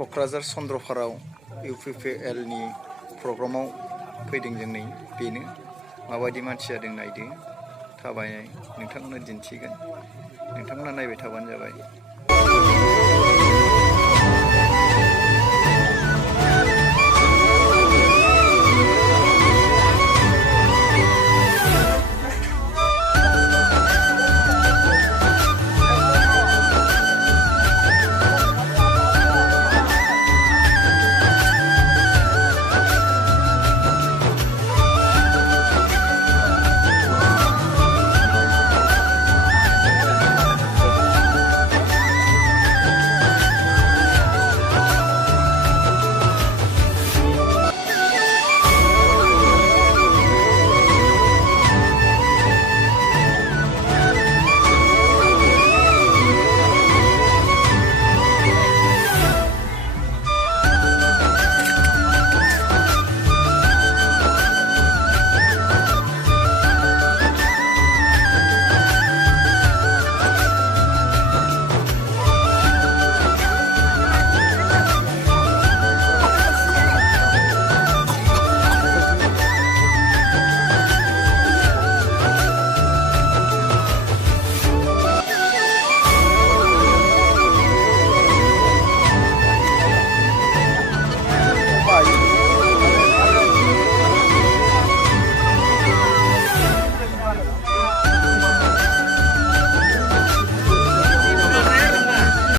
क'क्राझार चन्द्रपारायाव UPPLनि प्रग्रामाव फैदों जों नै बेनो माबायदि मानसि जादों नायदो थाबायनाय नोंथांमोननो दिन्थिगोन नोंथांमोना नायबाय थाबानो जाबाय।